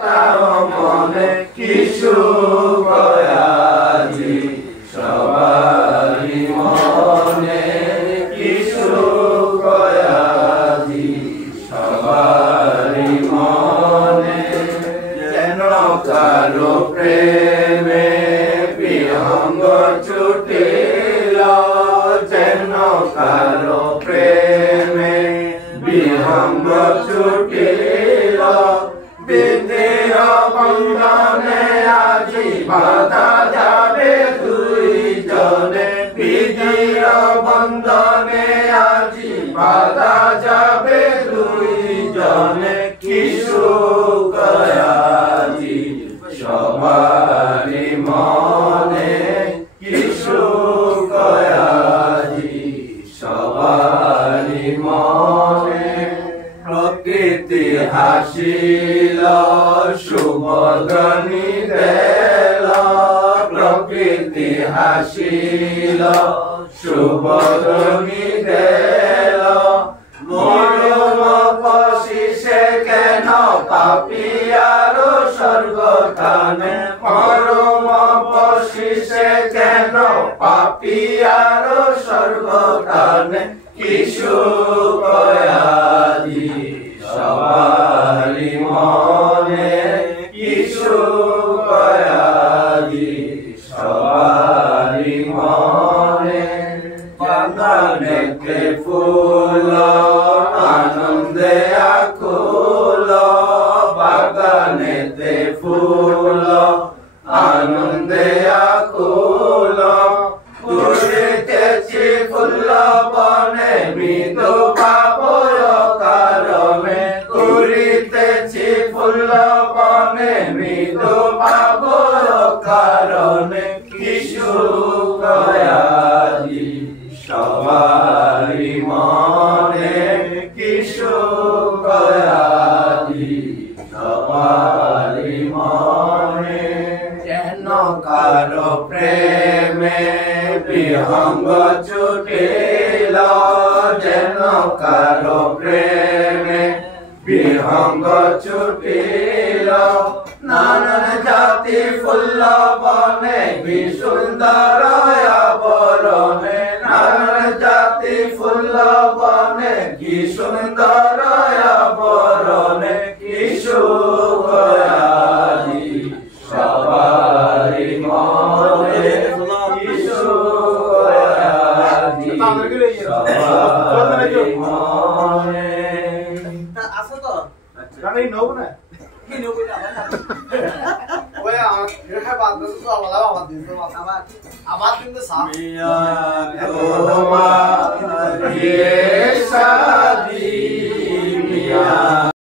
তাও মনে কি সুখ আজি সবারই মনে কি সুখ আজি সবারই মনে যেন কারো প্রেমে বিহঙ্গ ছুটিল যেন কারো প্রেমে বিহঙ্গ ছুটিল বিধির বন্ধনে আজি বাধা যাবে দুই জনে বিধির বন্ধনে আজি বাধা যাবে দুই জনে কি সুখ আজি সবারই মনে কি সুখ আজি সবারই মনে প্রকৃতি হাসিল শুভধ্বনি দেল প্রকৃতি হাসিল শুভধ্বনি দেল মরম পশিষে কেন পাপিয়ার স্বর্গস্থানে মরম পশিষে কেন পাপিয়ার স্বর্গস্থানে কি সুখ আজি সবারই মনে কি সুখ আজি সবারই মনে বাগানেতে ফুল আনন্দে আকুল বাগানেতে ফুল আনন্দে আকুল ঘুরিতেছি ফুল বনে মৃদু পাবয় কারণে ঘুরিতেছি ফুল বনে মৃদু পাবয় কারণে কি সুখ আজি সবারই মনে কি সুখ আজি সবারই মনে যেন কারো প্রেমে বিহঙ্গ ছুটিল যেন কারো প্রেমে বিহঙ্গ ছুটিল নানান জাতি ফুল বনে কি সুন্দর আবরণে নানান জাতি ফুল বনে কি সুন্দর আবরণে কি সুখ আজি সবারই মনে কি সুখ আজি সবারই মনে আছে তো আমি নব না কি নব না ওই রেখা বাদ দিন তো আবার দিন তো আবার দিন তো সামনে তোমার